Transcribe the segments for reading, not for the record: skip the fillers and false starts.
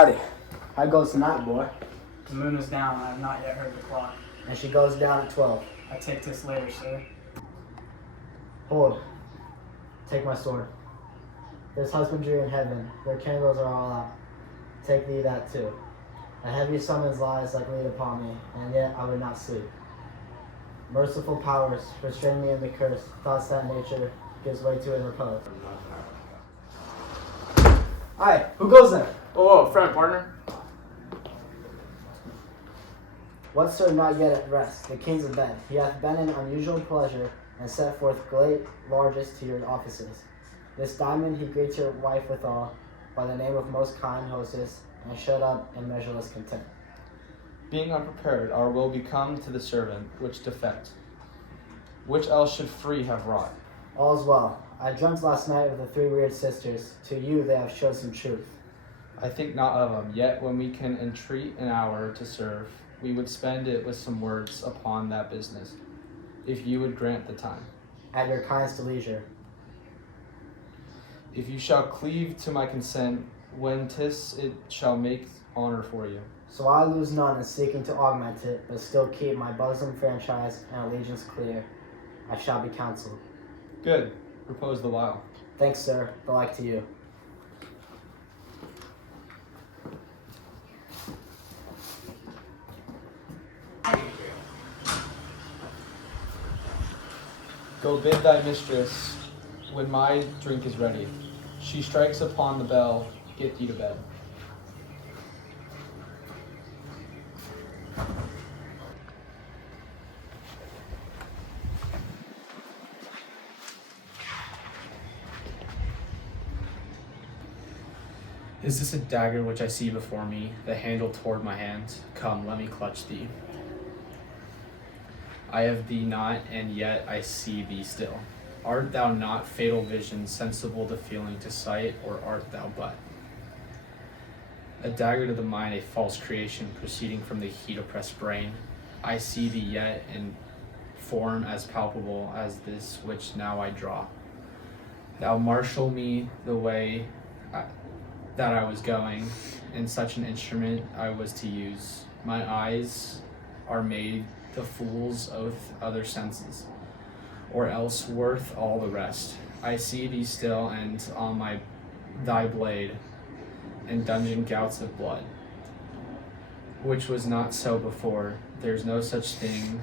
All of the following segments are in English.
Howdy. How goes tonight, boy? The moon is down. I have not yet heard the clock. And she goes down at 12. I take this later, sir. Hold. Take my sword. There's husbandry in heaven, where candles are all out. Take thee that too. A heavy summons lies like lead upon me, and yet I would not sleep. Merciful powers, restrain me in the curse, thoughts that nature gives way to in repose. Aye, who goes there? Oh, friend, partner. What sir not yet at rest? The king's in bed. He hath been in unusual pleasure, and set forth great largest to your offices. This diamond he greets your wife withal, by the name of most kind hostess, and shut up in measureless content. Being unprepared, our will become to the servant, which defect, which else should free have wrought. All's well. I dreamt last night of the three weird sisters. To you they have showed some truth. I think not of them, yet when we can entreat an hour to serve, we would spend it with some words upon that business, if you would grant the time. At your kindest leisure. If you shall cleave to my consent, when 'tis it shall make honor for you. So I lose none in seeking to augment it, but still keep my bosom franchise and allegiance clear. I shall be counseled. Good. Propose the while. Thanks, sir. The like to you. Go bid thy mistress, when my drink is ready. She strikes upon the bell, get thee to bed. Is this a dagger which I see before me, the handle toward my hand? Come, let me clutch thee. I have thee not, and yet I see thee still. Art thou not fatal vision, sensible to feeling, to sight, or art thou but a dagger to the mind, a false creation, proceeding from the heat-oppressed brain? I see thee yet in form as palpable as this which now I draw. Thou marshal me the way that I was going, and such an instrument I was to use. My eyes are made the fool's oath other senses, or else worth all the rest. I see thee still, and on thy blade, and dungeon gouts of blood, which was not so before. There's no such thing.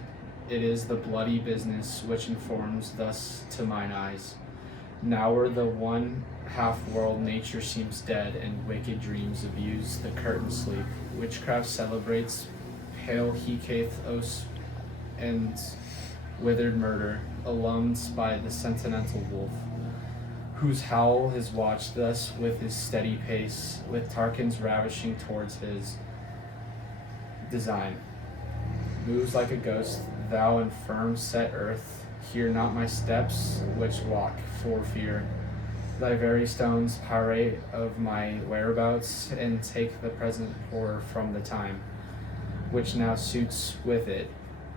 It is the bloody business which informs thus to mine eyes. Now were the one half-world nature seems dead, and wicked dreams abuse the curtain sleep. Witchcraft celebrates pale hecathos and withered murder, alumbed by the sentimental wolf, whose howl is watched thus with his steady pace, with Tarquin's ravishing towards his design. Moves like a ghost, thou in firm set earth, hear not my steps which walk for fear. Thy very stones parade of my whereabouts, and take the present horror from the time, which now suits with it.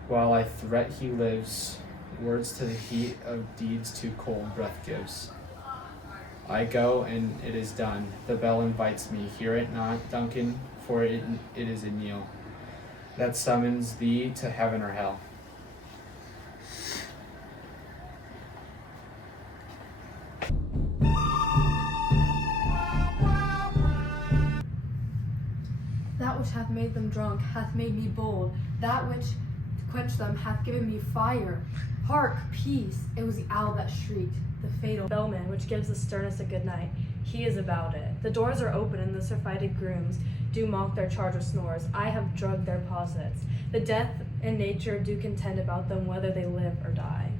While I threat he lives, words to the heat of deeds too cold breath gives. I go, and it is done. The bell invites me. Hear it not, Duncan, for it is a knell that summons thee to heaven or hell. That which hath made them drunk hath made me bold. That which to quench them hath given me fire. Hark, peace! It was the owl that shrieked, the fatal bellman which gives the sternest a good night. He is about it. The doors are open, and the surfeited grooms do mock their charge of snores. I have drugged their posets. The death and nature do contend about them, whether they live or die.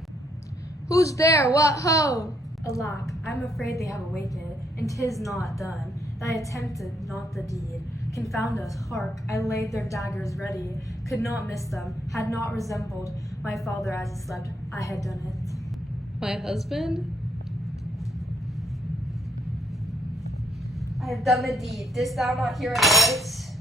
Who's there? What ho? Alack, I'm afraid they have awakened, and 'tis not done. Thy attempted not the deed. Confound us, hark, I laid their daggers ready, could not miss them, had not resembled my father as he slept, I had done it. My husband? I have done the deed. Didst thou not hear a voice?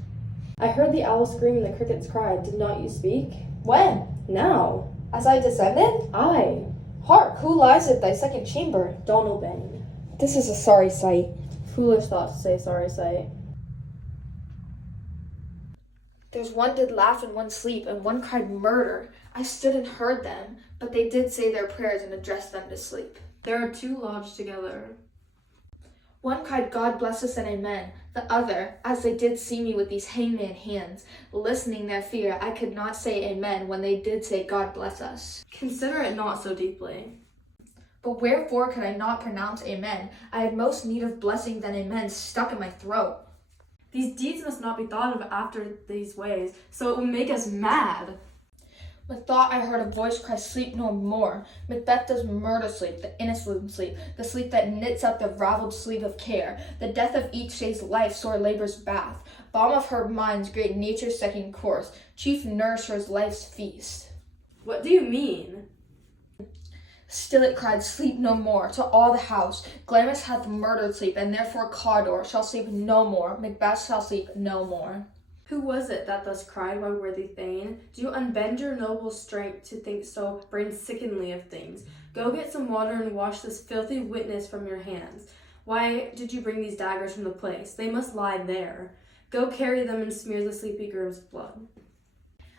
I heard the owl scream and the crickets cry. Did not you speak? When? Now. As I descended? Aye. Hark, who lies at thy second chamber? Donalbain. This is a sorry sight. Foolish thought to say sorry sight. There's one did laugh and one sleep, and one cried murder. I stood and heard them, but they did say their prayers and addressed them to sleep. There are two lodged together. One cried, God bless us and amen. The other, as they did see me with these hangman hands, listening their fear, I could not say amen when they did say God bless us. Consider it not so deeply. But wherefore could I not pronounce amen? I had most need of blessing than amen stuck in my throat. These deeds must not be thought of after these ways, so it will make us mad. Methought I heard a voice cry, sleep no more. Macbeth does murder sleep, the innocent sleep, the sleep that knits up the raveled sleeve of care. The death of each day's life, sore labor's bath. Balm of her mind's great nature's second course, chief nourisher's life's feast. What do you mean? Still it cried, sleep no more, to all the house. Glamis hath murdered sleep, and therefore Cawdor shall sleep no more. Macbeth shall sleep no more. Who was it that thus cried, my worthy thane? Do you unbend your noble strength to think so brain sickeningly of things? Go get some water and wash this filthy witness from your hands. Why did you bring these daggers from the place? They must lie there. Go carry them and smear the sleepy groom's blood.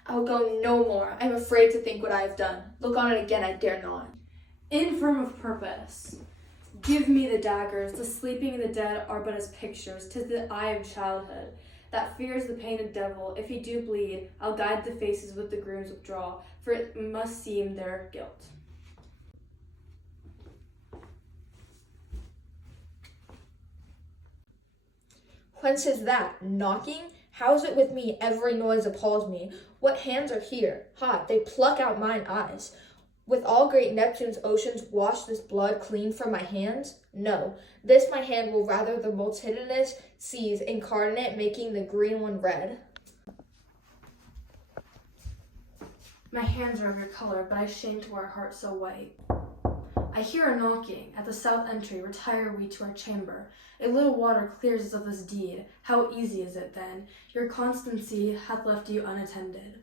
I will go no more. I am afraid to think what I have done. Look on it again, I dare not. Infirm of purpose. Give me the daggers. The sleeping and the dead are but as pictures. 'Tis the eye of childhood that fears the painted devil. If he do bleed, I'll guide the faces with the groom's withdrawal, for it must seem their guilt. Whence is that? Knocking? How is it with me? Every noise appalls me. What hands are here? Ha, they pluck out mine eyes. With all great Neptune's oceans wash this blood clean from my hands? No, this my hand will rather the multitudinous seas incarnate, making the green one red. My hands are of your color, but I shame to wear a heart so white. I hear a knocking. At the south entry, retire we to our chamber. A little water clears us of this deed. How easy is it then? Your constancy hath left you unattended.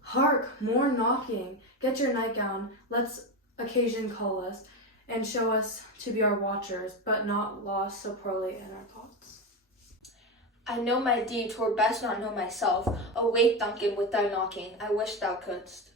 Hark, more knocking. Get your nightgown. Let's occasion call us, and show us to be our watchers, but not lost so poorly in our thoughts. I know my deed, 'twere best not know myself. Awake, Duncan, with thy knocking. I wish thou couldst.